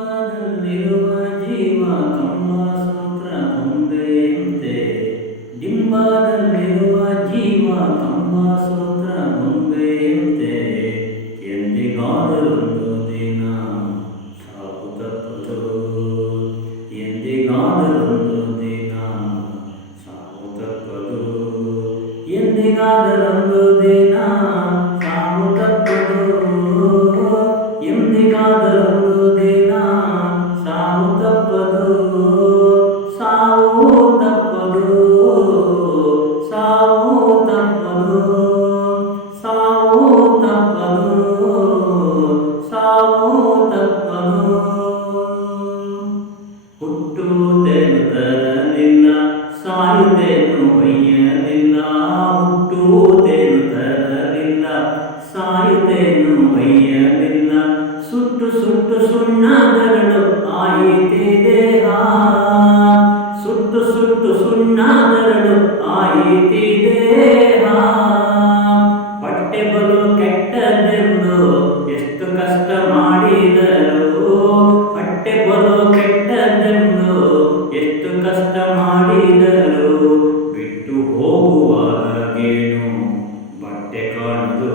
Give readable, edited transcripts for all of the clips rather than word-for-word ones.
ಡಿಂಬದಲ್ಲಿರುವ ಜೀವ ಕಂಬಸೂತ್ರ ಗೊಂಬೆಯಂತೆ ಡಿಂಬದಲ್ಲಿರುವ ಜೀವ ಕಂಬಸೂತ್ರ ಗೊಂಬೆಯಂತೆ ಎಂದಿಗಾದರೊಂದು ದಿನ ಸಾವು ತಪ್ಪದು ಎಂದಿಗಾದರೊಂದು ದಿನ ಸಾವು ತಪ್ಪದು ಎಂದಿಗಾದರೊಂದು ದಿನ ಸಾವು ತಪ್ಪದು ಎಂದಿಗಾದರೊಂದು ದಿನ ಸಾವು ತಪ್ಪದು ಸಾವು ತಪ್ಪದು ಸಾವು ತಪ್ಪದು ಸಾವು ತಪ್ಪದು ಸಾವು ತಪ್ಪದು ಹುಟ್ಟುವುದೇನು ತರಲಿಲ್ಲ ಸಾಯುವುದೇನು ಒಯ್ಯಲಿಲ್ಲ ಹುಟ್ಟುವುದೇನು ತರಲಿಲ್ಲ ಸಾಯುವುದೇನು ಒಯ್ಯಲಿಲ್ಲ ಸುಟ್ಟು ಸುಟ್ಟು ಸುಣ್ಣಾದರಳು ಆಯಿತೆ ದೇಹ ಸುಟ್ಟು ಸುಟ್ಟು ಸುಣ್ಣಾದರಳು ಆಯಿತೆ ದೇಹ ಹೊಟ್ಟೆ ಬಲು ಕೆಟ್ಟದೆಂದು ಎಷ್ಟು ಕಷ್ಟ ಮಾಡಿದರು ಹೊಟ್ಟೆ ಬಲು ಕೆಟ್ಟದೆಂದು ಎಷ್ಟು ಕಷ್ಟ ಮಾಡಿದರು ಬಿಟ್ಟು ಹೋಗುವಾಗೇನು ಬಟ್ಟೆ ಕಾಣದು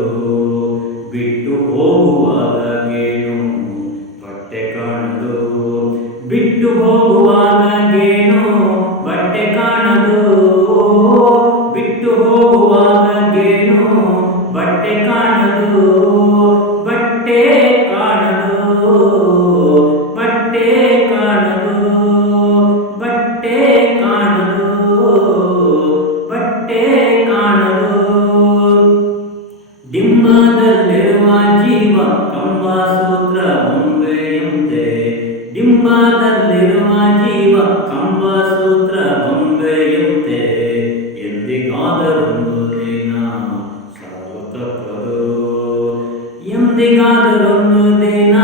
ಬಿಟ್ಟು ಹೋಗುವಾಗೇನು ಬಟ್ಟೆ ಕಾಣದು ಬಿಟ್ಟು ಹೋಗುವಾಗೇನು ಬಟ್ಟೆ ಕಾಣದು ಬಿಟ್ಟು ಹೋಗುವಾಗೇನು ಬಟ್ಟೆ ಕಾಣದು ಬಟ್ಟೆ ಕಾಣದು ಬಟ್ಟೆ ಕಾಣದು ಬಟ್ಟೆ ಕಾಣದು ಬಟ್ಟೆ ಕಾಣದು ಡಿಂಬದಲ್ಲಿರುವ ಜೀವ ಕಂಬಸೂತ್ರ ಗೊಂಬೆಯಂತೆ ಡಿಂಬದಲ್ಲಿರುವ ಜೀವ ಕಂಬಸೂತ್ರ ಗೊಂಬೆಯಂತೆ ಎಂದಿಗಾದರೊಂದು ದಿನ ಸಾವು ತಪ್ಪದು ಎಂದಿಗಾದರೊಂದು ದಿನ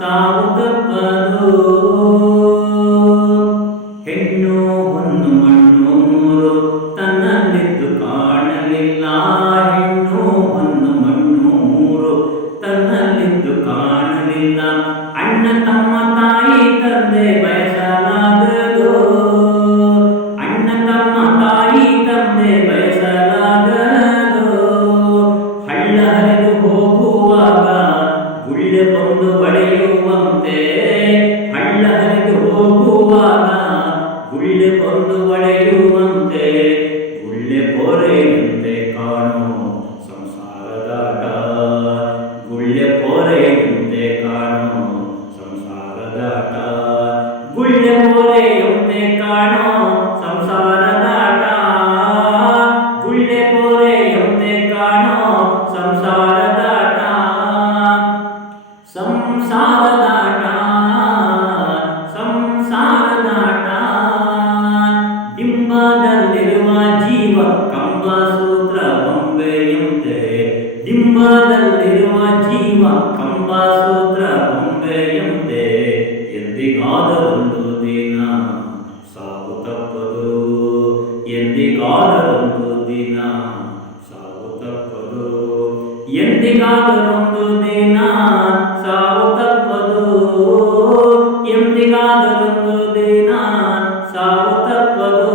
ಸಾವು ತಪ್ಪದು ಹೆಣ್ಣು ಹೊನ್ನು ಮಣ್ಣು ಮೂರು ತನ್ನಲ್ಲಿದ್ದು ಕಾಣಲಿಲ್ಲ ಹೆಣ್ಣು ಹೊನ್ನು ಮಣ್ಣು ಮೂರು ತನ್ನಲ್ಲಿದ್ದು ಕಾಣಲಿಲ್ಲ ಅಣ್ಣ ತಮ್ಮ ತಾಯಿ ತಂದೆ ಬಯಸಲಾಗದು ಅಣ್ಣ ತಮ್ಮ ತಾಯಿ ತಂದೆ ಬಯಸಲಾಗದು ಹಳ್ಳ ಹರಿದು ಹೋಗುವಾಗ ಗುಳ್ಳೆ ಬಂದು ಒಡೆಯುವಂತೆ ಹಳ್ಳ ಹರಿದು ಹೋಗುವಾಗ ಗುಳ್ಳೆ ಬಂದು ಒಡೆಯುವಂತೆ ಗುಳ್ಳೆ ಪೊರೆಯಂತೆ ಕಾಣು ಸಂಸಾರದಾಟ ಗುಳ್ಳೆ ಪೊರೆಯಂತೆ ಕಾಣು ಸಂಸಾರದಾಟ ಗುಳ್ಳೆ ಪೊರೆಯಂತೆ ಕಾಣು ಸಂಸಾರದಾಟ ಗುಳ್ಳೆ ಪೊರೆಯಂತೆ ಕಾಣು ಸಂಸಾರದಾಟ ಸಂಸಾರದಾಟ ಸಂಸಾರದಾಟ ಡಿಂಬದಲ್ಲಿರುವ ಜೀವ ಕಂಬಸೂತ್ರ ಗೊಂಬೆಯಂತೆ ಡಿಂಬದಲ್ಲಿರುವ ಜೀವ ಕಂಬಸೂತ್ರ ಗೊಂಬೆಯಂತೆ ಎಂದಿಗಾದರೊಂದು ದಿನ ಸಾವು ತಪ್ಪದು ಎಂದಿಗಾದರೊಂದು ದಿನ ಸಾವು ತಪ್ಪದು ಎಂದಿಗಾದರೊಂದು ದಿನ ಸಾವು ತಪ್ಪದು ಎಂದಿಗಾದರೊಂದು ದಿನ ಸಾವು ತಪ್ಪದು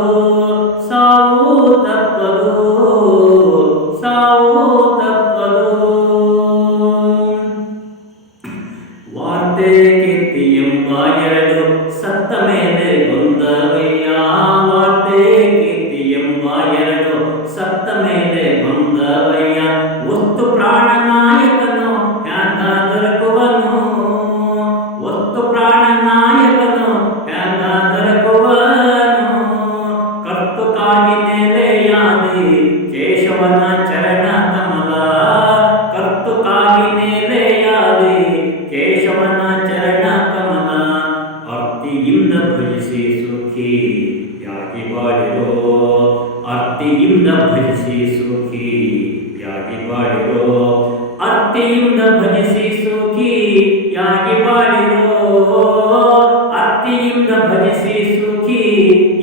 ಸಾವು ತಪ್ಪದು ಸಾವು ತಪ್ಪದು ವಾರ್ತೆ ಕೀರ್ತಿ ಎಂಬ ಎರಡು ಸತ್ತ ಮೇಲೆ ಬಂದವಯ್ಯ ವಾರ್ತೆ ಕೀರ್ತಿ ಎಂಬ ಎರಡು ಸತ್ತ ಮೇಲೆ ಬಂದವಯ್ಯ ಒತ್ತು ಪ್ರಾಣ ನಾಯಕನು ಹ್ಯಾಂಗ ದೊರಕುವನು ಒತ್ತು ಪ್ರಾಣ ನಾಯಕನು ಹ್ಯಾಂಗ ದೊರಕುವನು ಕರ್ತುಕಾಗಿ ನೆಲೆಯಾದಿ ಕೇಶವನ ಚರಣ ಕಮಲ ಕರ್ತುಕಾಗಿ ನೆಲೆಯಾದಿ ಕೇಶವನ ಚರಣ ಕಮಲ ಅರ್ತಿಯಿಂದ ಭಜಿಸಿ ಸುಖಿ ಯಾಗಿ ಬಾಳಿರೋ ಅರ್ತಿಯಿಂದ ಭಜಿಸಿ ಸುಖಿ ಯಾಗಿ ಬಾಳಿರೋ ಅರ್ತಿಯಿಂದ ಭಜಿಸಿ ಸುಖಿ ಯಾಗಿ ಬಾಳಿರೋ ಅರ್ತಿಯಿಂದ ಭಜಿಸಿ ಸುಖಿ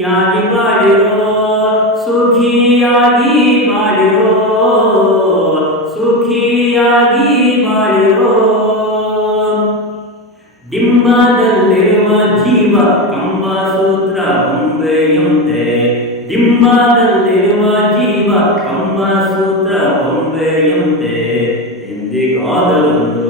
ಯಾಗಿ ಬಾಳಿರೋ ಸುಖಿಯಾಗಿ ಬಾಳಿರೋ ಸುಖಿಯಾಗಿ ಬಾಳಿರೋ ಡಿಂಬ ಡಿಂಬದಲ್ಲಿರುವ ಜೀವ ಕಂಬಸೂತ್ರ ಬೊಂಬೆಯಂತೆ ಡಿಂಬದಲ್ಲಿರುವ ಜೀವ ಕಂಬಸೂತ್ರ ಬೊಂಬೆಯಂತೆ ಎಂದಿಗಾದರೊಂದು